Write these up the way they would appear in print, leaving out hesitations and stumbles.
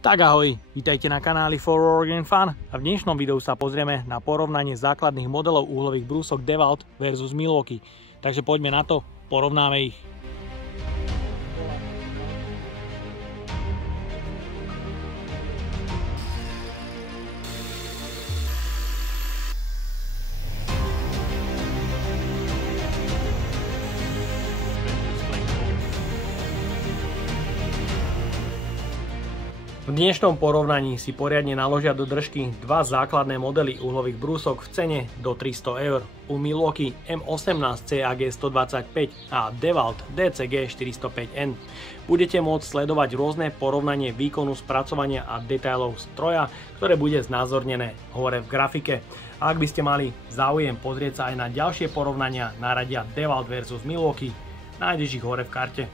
Tak ahoj, vítajte na kanáli For Organ Fun a v dnešnom videu sa pozrieme na porovnanie základných modelov uhlových brúsok DeWalt versus Milwaukee. Takže poďme na to, porovnáme ich. V dnešnom porovnaní si poriadne naložia do držky dva základné modely uhlových brúsok v cene do 300 eur. U Milwaukee M18 CAG 125 a DeWalt DCG 405N. Budete môcť sledovať rôzne porovnanie výkonu spracovania a detailov stroja, ktoré bude znázornené hore v grafike. A ak by ste mali záujem pozrieť sa aj na ďalšie porovnania, naradia DeWalt versus Milwaukee, nájdeš ich hore v karte.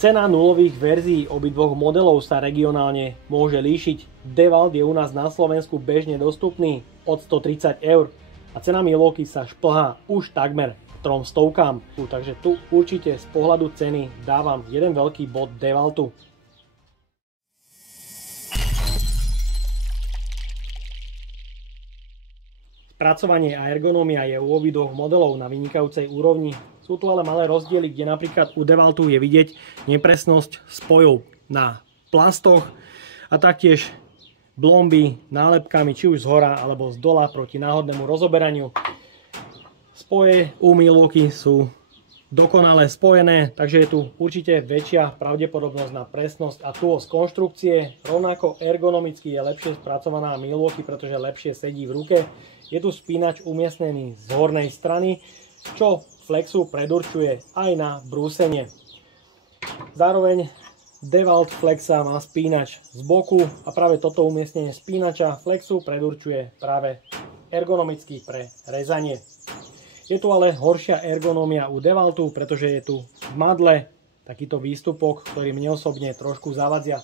Cena nulových verzií obidvoch modelov sa regionálne môže líšiť. DeWalt je u nás na Slovensku bežne dostupný od 130 eur a cena Milwaukee sa šplhá už takmer 300. Takže tu určite z pohľadu ceny dávam jeden veľký bod DeWaltu. Spracovanie a ergonómia je u obidvoch modelov na vynikajúcej úrovni. Sú tu ale malé rozdiely, kde napríklad u DeWaltu je vidieť nepresnosť spojov na plastoch a taktiež blomby nálepkami či už z hora alebo z dola proti náhodnému rozoberaniu. Spoje u Milwaukee sú dokonale spojené, takže je tu určite väčšia pravdepodobnosť na presnosť a tuos konštrukcie. Rovnako ergonomicky je lepšie spracovaná Milwaukee, pretože lepšie sedí v ruke. Je tu spínač umiestnený z hornej strany, čo flexu predurčuje aj na brúsenie. Zároveň DeWalt flexa má spínač z boku a práve toto umiestnenie spínača flexu predurčuje práve ergonomicky pre rezanie. Je tu ale horšia ergonómia u DeWaltu, pretože je tu v madle takýto výstupok, ktorý mne osobne trošku zavadzia.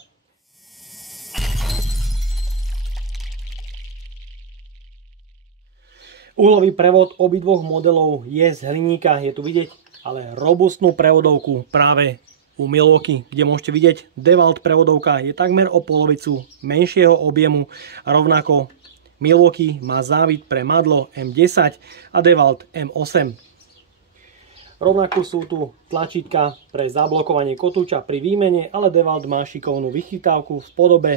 Uhlový prevod obidvoch modelov je z hliníka, je tu vidieť ale robustnú prevodovku práve u Milwaukee, kde môžete vidieť DeWalt prevodovka je takmer o polovicu menšieho objemu a rovnako Milwaukee má závit pre madlo M10 a DeWalt M8. Rovnako sú tu tlačítka pre zablokovanie kotúča pri výmene, ale DeWalt má šikovnú vychytávku v podobe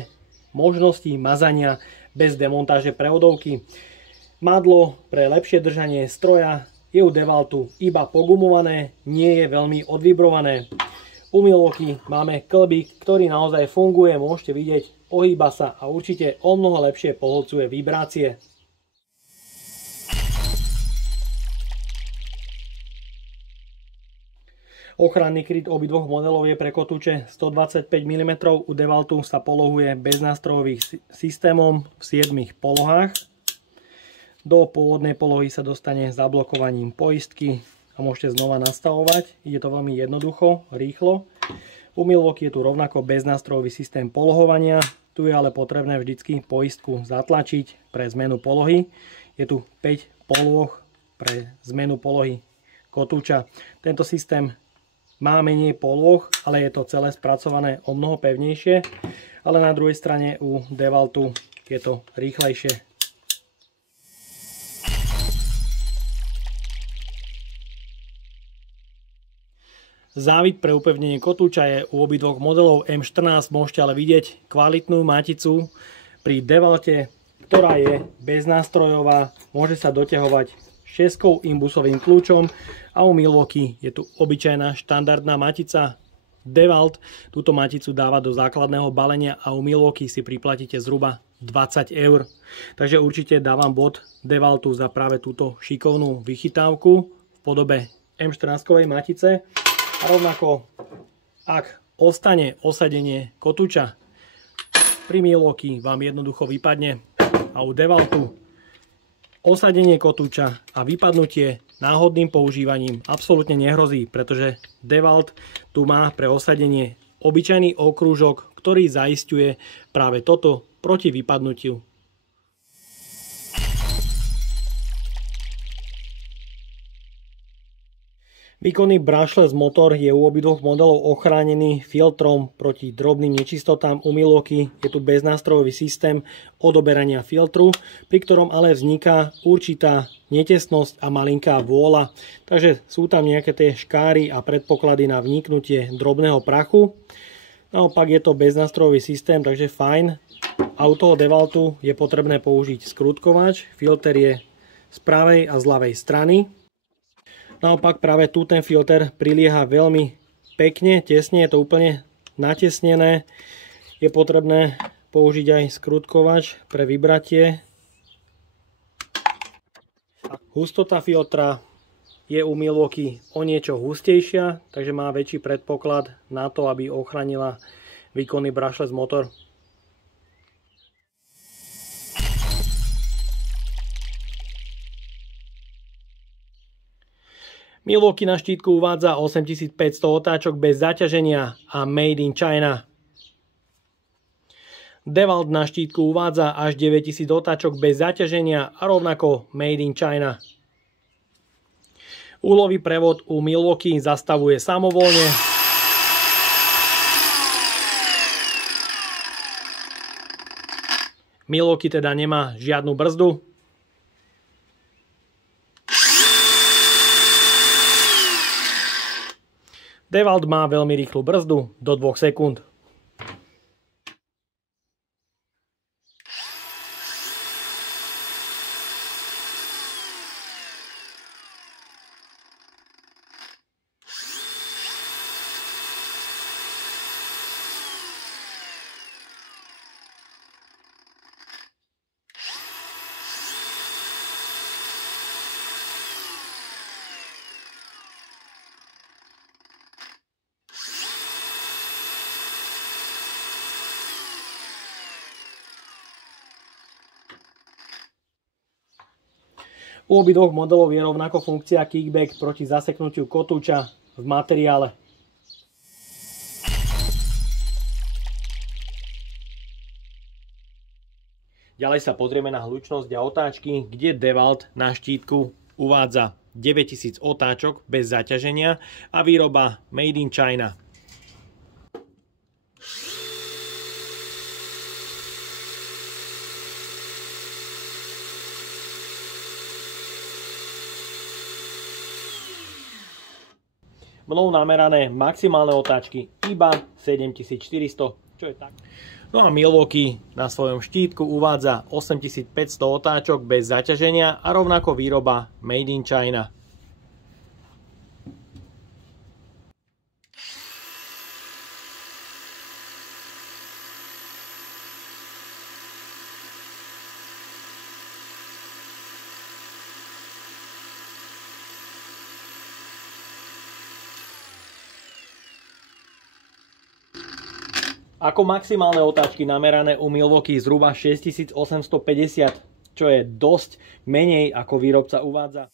možností mazania bez demontáže prevodovky. Madlo pre lepšie držanie stroja je u DeWaltu iba pogumované, nie je veľmi odvibrované. U Milwaukee máme klbík, ktorý naozaj funguje, môžete vidieť, ohýba sa a určite o mnoho lepšie pohlcuje vibrácie. Ochranný kryt obidvoch modelov je pre kotúče 125 mm, u DeWaltu sa polohuje bez nástrojových systémom v 7 polohách. Do pôvodnej polohy sa dostane zablokovaním poistky a môžete znova nastavovať. Ide to veľmi jednoducho, rýchlo. U Milwaukee je tu rovnako beznástrojový systém polohovania. Tu je ale potrebné vždycky poistku zatlačiť pre zmenu polohy. Je tu 5 polôh pre zmenu polohy kotúča. Tento systém má menej polôh, ale je to celé spracované o mnoho pevnejšie. Ale na druhej strane u DeWaltu je to rýchlejšie. Závit pre upevnenie kotúča je u obidvoch modelov M14, môžete ale vidieť kvalitnú maticu pri DeWalte, ktorá je beznástrojová, môže sa doťahovať 6 imbusovým kľúčom a u Milwaukee je tu obyčajná štandardná matica. DeWalt túto maticu dáva do základného balenia a u Milwaukee si priplatíte zhruba 20 eur. Takže určite dávam bod DeWaltu za práve túto šikovnú vychytávku v podobe M14-kovej matice. A rovnako, ak ostane osadenie kotúča, pri Milwaukee vám jednoducho vypadne a u DeWaltu osadenie kotúča a vypadnutie náhodným používaním absolútne nehrozí, pretože DeWalt tu má pre osadenie obyčajný okrúžok, ktorý zaisťuje práve toto proti vypadnutiu. Výkonný brushless motor je u obidvoch modelov ochránený filtrom proti drobným nečistotám u Milwaukee. Je tu beznástrojový systém odoberania filtru, pri ktorom ale vzniká určitá netesnosť a malinká vôľa. Takže sú tam nejaké tie škáry a predpoklady na vniknutie drobného prachu. Naopak je to beznástrojový systém, takže fajn. A u toho DeWaltu je potrebné použiť skrutkovač. Filter je z pravej a z ľavej strany. Naopak práve tu ten filter prilieha veľmi pekne, tesne, je to úplne natesnené. Je potrebné použiť aj skrutkovač pre vybratie. Hustota filtra je u Milwaukee o niečo hustejšia, takže má väčší predpoklad na to, aby ochránila výkonný brushless motor. Milwaukee na štítku uvádza 8500 otáčok bez zaťaženia a Made in China. DeWalt na štítku uvádza až 9000 otáčok bez zaťaženia a rovnako Made in China. Uhlový prevod u Milwaukee zastavuje samovoľne. Milwaukee teda nemá žiadnu brzdu. DeWalt má veľmi rýchlu brzdu do 2 sekúnd. U obidvoch modelov je rovnako funkcia kickback proti zaseknutiu kotúča v materiále. Ďalej sa pozrieme na hlučnosť a otáčky, kde DeWalt na štítku uvádza 9000 otáčok bez zaťaženia a výroba Made in China. Mnou namerané maximálne otáčky iba 7400, čo je tak. No a Milwaukee na svojom štítku uvádza 8500 otáčok bez zaťaženia a rovnako výroba Made in China. Ako maximálne otáčky namerané u Milwaukee zhruba 6850, čo je dosť menej ako výrobca uvádza.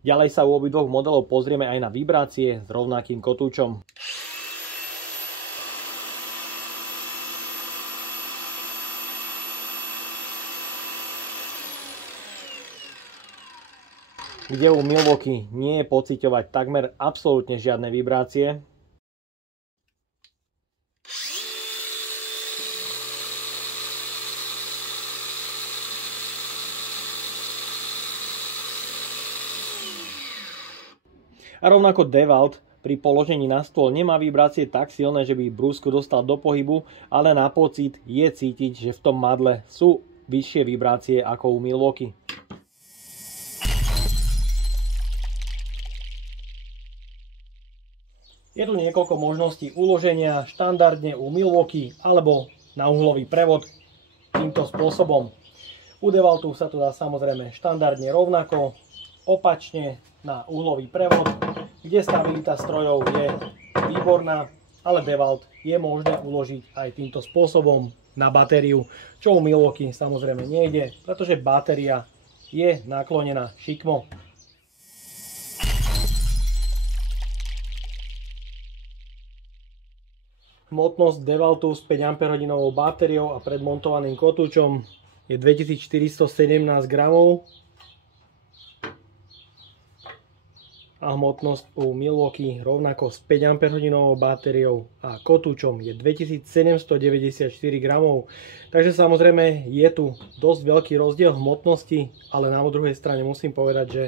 Ďalej sa u obidvoch modelov pozrieme aj na vibrácie s rovnakým kotúčom. Kde u Milwaukee nie je pociťovať takmer absolútne žiadne vibrácie. A rovnako DeWalt pri položení na stôl nemá vibrácie tak silné, že by brúsku dostal do pohybu, ale na pocit je cítiť, že v tom madle sú vyššie vibrácie ako u Milwaukee. Je tu niekoľko možností uloženia, štandardne u Milwaukee alebo na uhlový prevod týmto spôsobom. U DeWaltu sa to dá samozrejme štandardne rovnako, opačne na uhlový prevod, kde stabilita strojov je výborná, ale DeWalt je možné uložiť aj týmto spôsobom na batériu, čo u Milwaukee samozrejme nejde, pretože batéria je naklonená šikmo. Hmotnosť DeWaltu s 5 Ah batériou a predmontovaným kotúčom je 2417 gramov a hmotnosť u Milwaukee rovnako s 5 Ah batériou a kotúčom je 2794 gramov. Takže samozrejme je tu dosť veľký rozdiel v hmotnosti, ale na druhej strane musím povedať, že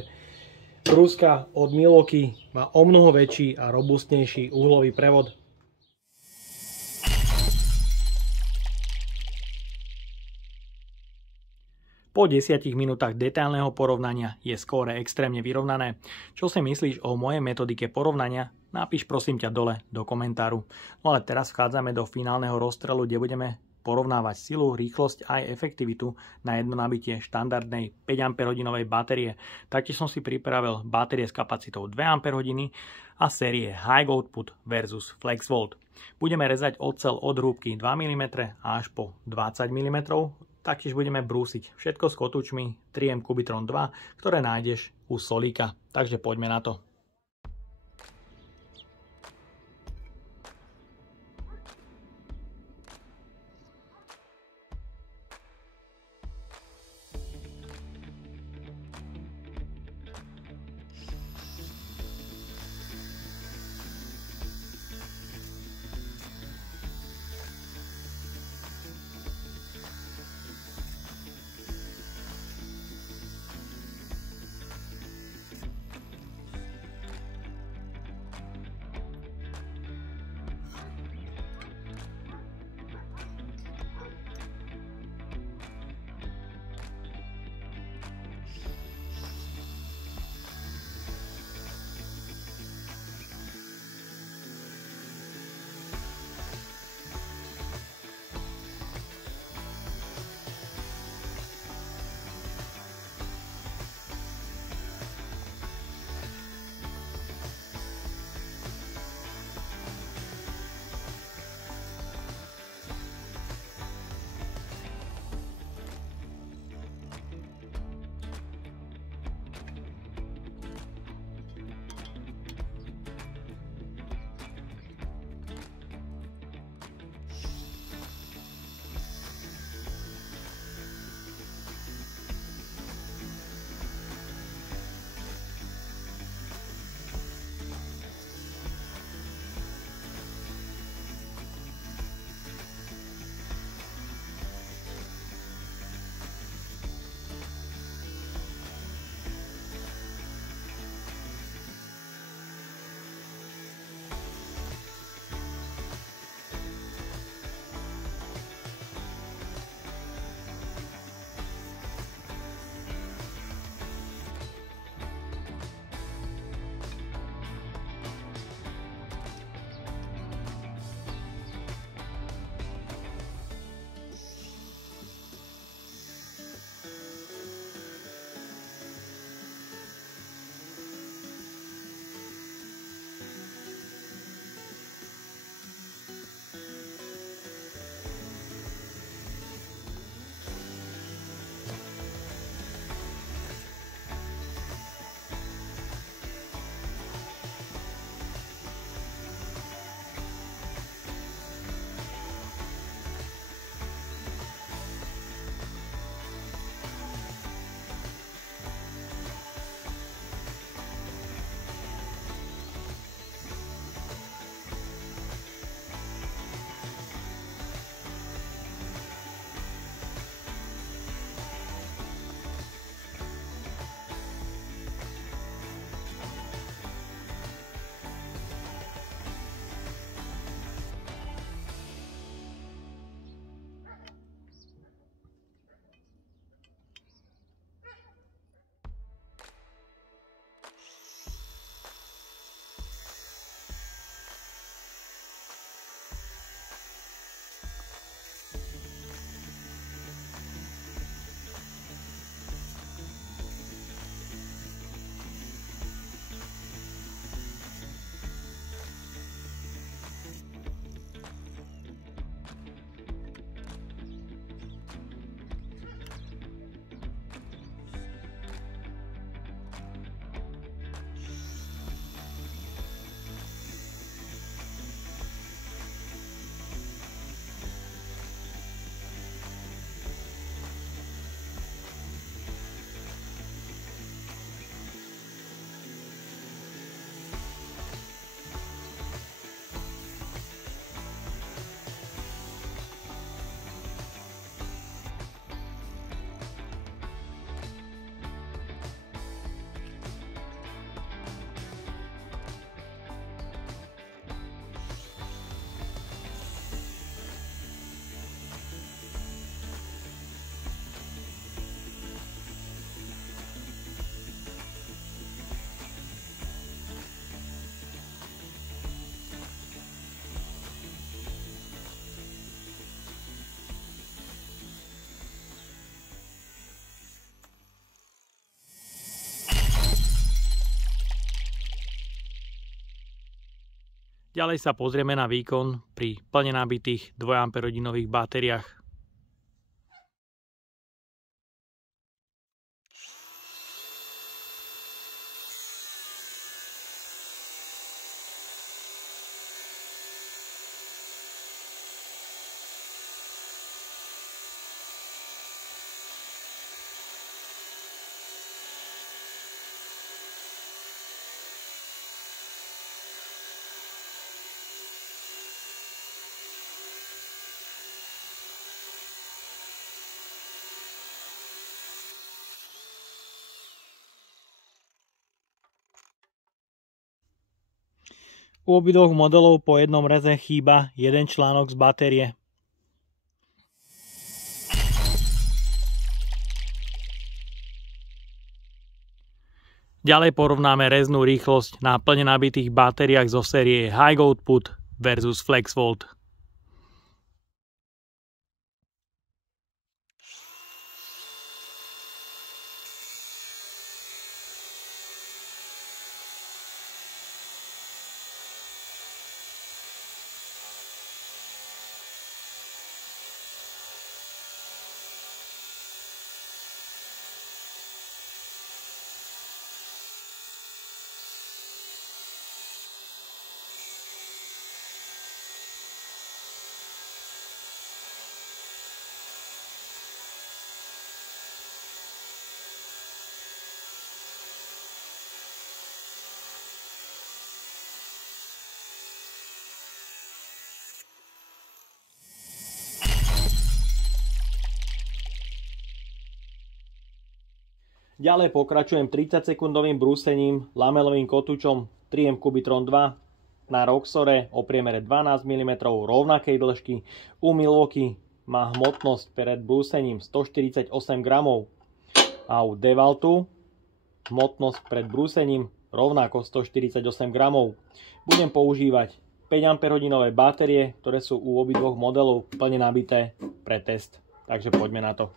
brúska od Milwaukee má omnoho väčší a robustnejší uhlový prevod. Po 10 minútach detailného porovnania je skóre extrémne vyrovnané. Čo si myslíš o mojej metodike porovnania? Napíš prosím ťa dole do komentáru. No ale teraz vchádzame do finálneho rozstrelu, kde budeme porovnávať silu, rýchlosť a aj efektivitu na jedno nabitie štandardnej 5 Ah batérie. Taktiež som si pripravil batérie s kapacitou 2 Ah a série High Output versus FlexVolt. Budeme rezať oceľ od hrúbky 2 mm až po 20 mm. Taktiež budeme brúsiť všetko s kotúčmi 3M Cubitron 2, ktoré nájdeš u Solika. Takže poďme na to. Ďalej sa pozrieme na výkon pri plne nabitých 2 Ah batériách. U obidvoch modelov po jednom reze chýba jeden článok z batérie. Ďalej porovnáme reznú rýchlosť na plne nabitých batériách zo série High Output versus FlexVolt. Ďalej pokračujem 30-sekundovým brúsením lamelovým kotúčom 3M Cubitron 2 na Roxore o priemere 12 mm rovnakej dĺžky. U Milwaukee má hmotnosť pred brúsením 148 gramov a u DeWaltu hmotnosť pred brúsením rovnako 148 gramov. Budem používať 5 Ah batérie, ktoré sú u obidvoch modelov plne nabité pre test. Takže poďme na to.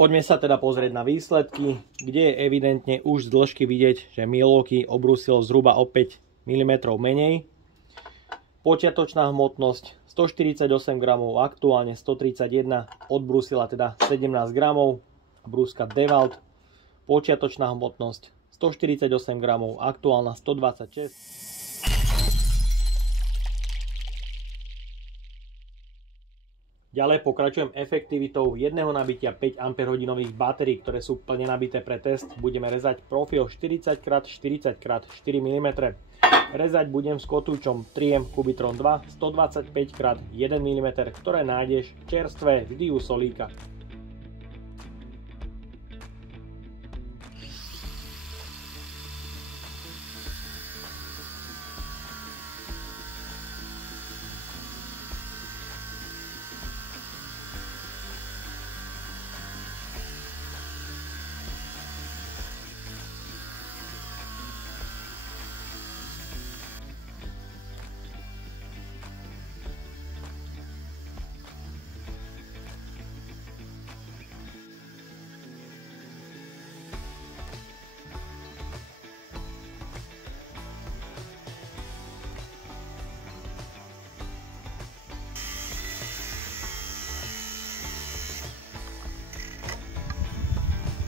Poďme sa teda pozrieť na výsledky, kde je evidentne už z dĺžky vidieť, že Milwaukee obrúsil zhruba o 5 mm menej. Počiatočná hmotnosť 148 gramov, aktuálne 131, odbrúsila teda 17 gramov. Brúska DeWalt, počiatočná hmotnosť 148 gramov, aktuálna 126. Ďalej pokračujem efektivitou jedného nabitia 5 Ah batérií, ktoré sú plne nabité pre test. Budeme rezať profil 40x40x4 mm. Rezať budem s kotúčom 3M Cubitron 2 125x1 mm, ktoré nájdeš čerstvé vždy u solíka.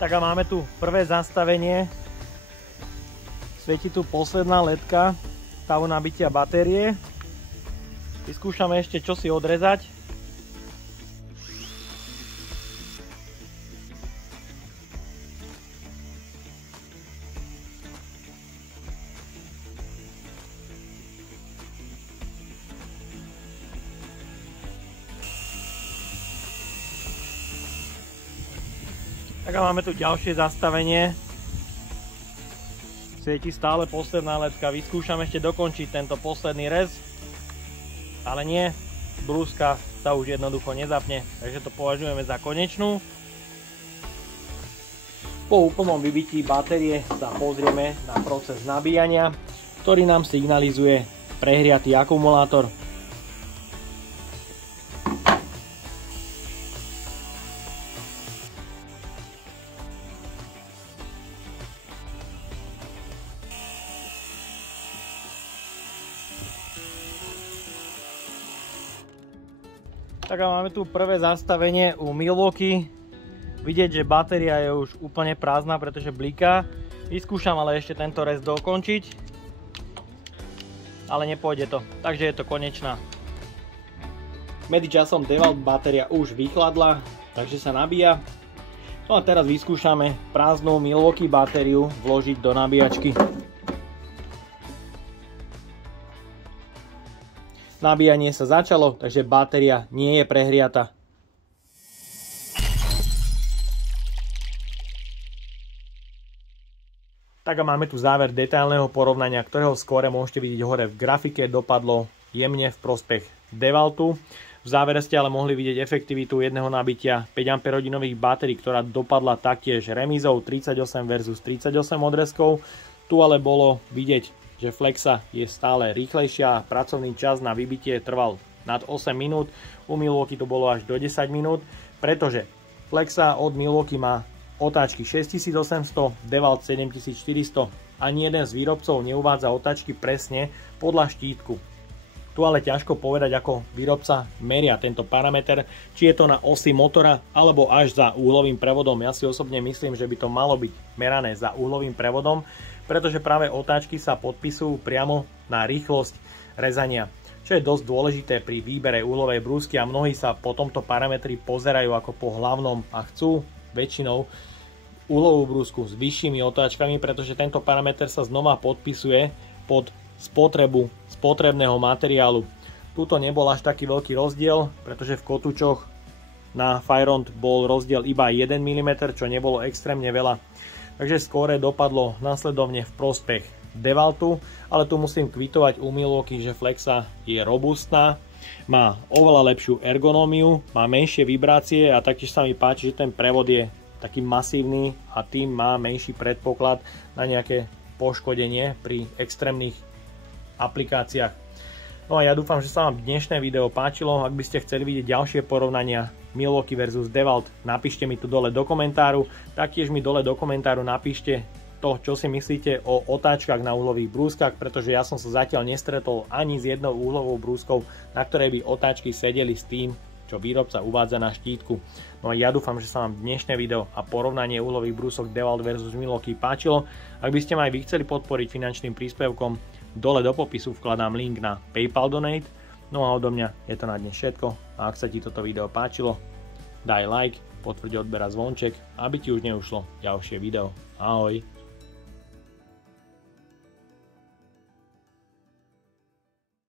Tak a máme tu prvé zastavenie. Svieti tu posledná ledka stavu nabitia batérie. Vyskúšame ešte čo si odrezať. Tak a máme tu ďalšie zastavenie. Svieti stále posledná ledka. Vyskúšam ešte dokončiť tento posledný rez. Ale nie, brúska sa už jednoducho nezapne, takže to považujeme za konečnú. Po úplnom vybití batérie sa pozrieme na proces nabíjania, ktorý nám signalizuje prehriatý akumulátor. Tak a máme tu prvé zastavenie u Milwaukee. Vidieť, že batéria je už úplne prázdna, pretože bliká. Vyskúšam ale ešte tento rez dokončiť. Ale nepôjde to, takže je to konečná. Medzičasom DeWalt batéria už vychladla, takže sa nabíja. No a teraz vyskúšame prázdnu Milwaukee batériu vložiť do nabíjačky. Nabíjanie sa začalo, takže batéria nie je prehriata. Tak a máme tu záver detailného porovnania, ktorého skóre môžete vidieť hore v grafike. Dopadlo jemne v prospech DeWaltu. V závere ste ale mohli vidieť efektivitu jedného nabitia 5 Ah batérií, ktorá dopadla taktiež remízou 38 versus 38 odrezkov. Tu ale bolo vidieť, že Flexa je stále rýchlejšia a pracovný čas na vybitie trval nad 8 minút. U Milwaukee to bolo až do 10 minút, pretože Flexa od Milwaukee má otáčky 6800, DeWalt 7400. Ani jeden z výrobcov neuvádza otáčky presne podľa štítku. Tu ale ťažko povedať, ako výrobca meria tento parameter, či je to na osi motora alebo až za úhlovým prevodom. Ja si osobne myslím, že by to malo byť merané za úhlovým prevodom, pretože práve otáčky sa podpisujú priamo na rýchlosť rezania, čo je dosť dôležité pri výbere úhlovej brúsky a mnohí sa po tomto parametri pozerajú ako po hlavnom a chcú väčšinou úhlovú brúsku s vyššími otáčkami, pretože tento parameter sa znova podpisuje pod spotrebu spotrebného materiálu. Tuto nebol až taký veľký rozdiel, pretože v kotúčoch na Firont bol rozdiel iba 1 mm, čo nebolo extrémne veľa. Takže skóre dopadlo nasledovne v prospech DeWaltu, ale tu musím kvitovať u Milwaukee, že Flexa je robustná, má oveľa lepšiu ergonómiu, má menšie vibrácie a taktiež sa mi páči, že ten prevod je taký masívny a tým má menší predpoklad na nejaké poškodenie pri extrémnych aplikáciách. No a ja dúfam, že sa vám dnešné video páčilo. Ak by ste chceli vidieť ďalšie porovnania Milwaukee versus DeWalt, napíšte mi tu dole do komentáru. Taktiež mi dole do komentáru napíšte to, čo si myslíte o otáčkach na uhlových brúskach, pretože ja som sa zatiaľ nestretol ani s jednou uhlovou brúskou, na ktorej by otáčky sedeli s tým, čo výrobca uvádza na štítku. No a ja dúfam, že sa vám dnešné video a porovnanie uhlových brúsok DeWalt versus Milwaukee páčilo. Ak by ste ma aj vy chceli podporiť finančným príspevkom, dole do popisu vkladám link na PayPal Donate. No a odo mňa je to na dnes všetko. A ak sa ti toto video páčilo, daj like, potvrď odber a zvonček, aby ti už neušlo ďalšie video. Ahoj!